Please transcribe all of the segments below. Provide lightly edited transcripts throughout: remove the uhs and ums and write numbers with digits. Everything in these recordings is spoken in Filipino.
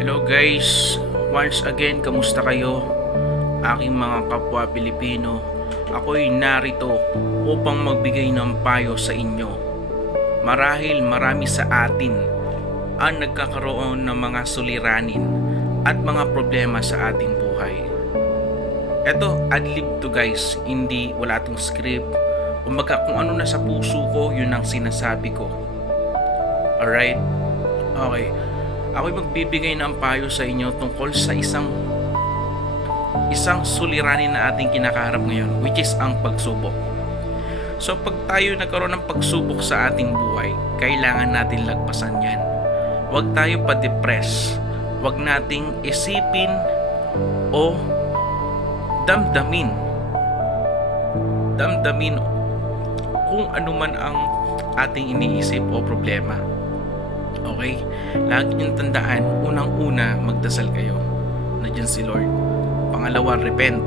Hello guys, once again, kamusta kayo? Aking mga kapwa Pilipino, ako'y narito upang magbigay ng payo sa inyo. Marahil marami sa atin ang nagkakaroon ng mga suliranin at mga problema sa ating buhay. Eto, adlib to guys, hindi wala tong script. Kumbaga kung ano na sa puso ko, yun ang sinasabi ko. Alright? Okay. Ako'y magbibigay ng payo sa inyo tungkol sa isang suliranin na ating kinakaharap ngayon, which is ang pagsubok. So pag tayo nagkaroon ng pagsubok sa ating buhay, kailangan natin lagpasan yan. Huwag tayo pa-depress. Huwag nating isipin o damdamin kung ano man ang ating iniisip o problema. Okay? Lagi niyong tandaan, unang-una, magdasal kayo. Nandiyan si Lord. Pangalawa, repent.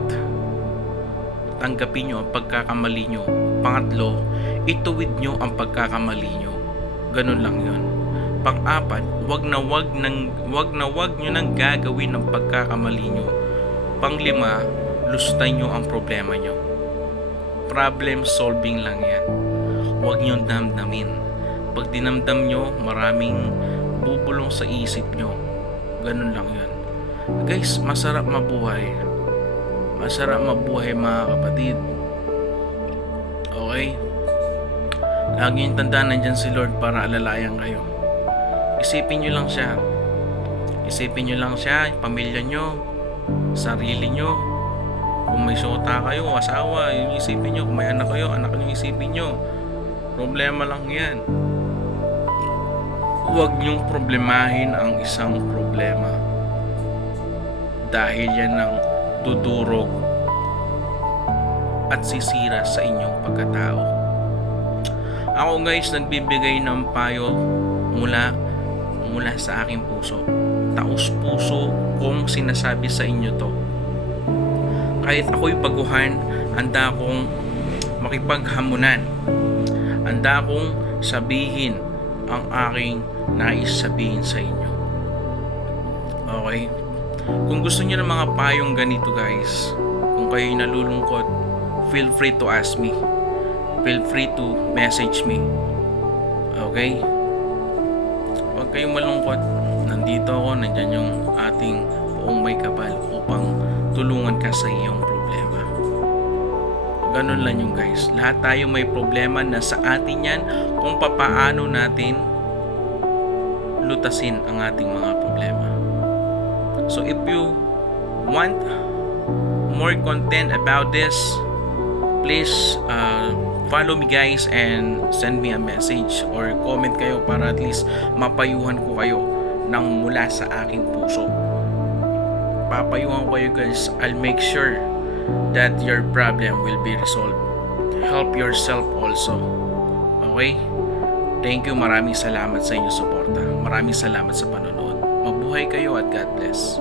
Tanggapin niyo ang pagkakamali niyo. Pangatlo, ituwid niyo ang pagkakamali niyo. Ganun lang yun. Pang-apat, wag na wag niyo nang gagawin ang pagkakamali niyo. Panglima, lustay niyo ang problema niyo. Problem solving lang yan. Huwag niyo damdamin. Pag dinamdam nyo, maraming bubulong sa isip nyo. Ganun lang yun. Guys, masarap mabuhay. Masarap mabuhay mga kapatid. Okay? Lagi yung tandaan, nandyan si Lord para alalayan kayo. Isipin nyo lang siya. Isipin nyo lang siya, pamilya nyo, sarili nyo. Kung may sota kayo, asawa, yung isipin nyo. Kung may anak kayo, anak nyo isipin nyo. Problema lang yan. Huwag niyong problemahin ang isang problema dahil yan ang dudurog at sisira sa inyong pagkatao. Ako guys, nagbibigay ng payo mula sa aking puso. Taos puso kong sinasabi sa inyo to. Kahit ako'y baguhan, handa akong makipaghamunan. Handa akong sabihin ang aking nais sabihin sa inyo. Okay? Kung gusto niyo ng mga payong ganito guys, kung kayo'y nalulungkot, feel free to ask me. Feel free to message me. Okay? Huwag kayong malungkot. Nandito ako, nandyan yung ating buong may kapal upang tulungan ka sa iyong problema. Ganun lang yung guys. Lahat tayo may problema na sa atin yan kung papaano natin lutasin ang ating mga problema. So if you want more content about this, please follow me guys and send me a message or comment kayo para at least mapayuhan ko kayo ng mula sa aking puso. Papayuhan ko kayo guys. I'll make sure that your problem will be resolved. Help yourself also. Okay? Thank you. Maraming salamat sa inyong suporta. Maraming salamat sa panonood. Mabuhay kayo at God bless.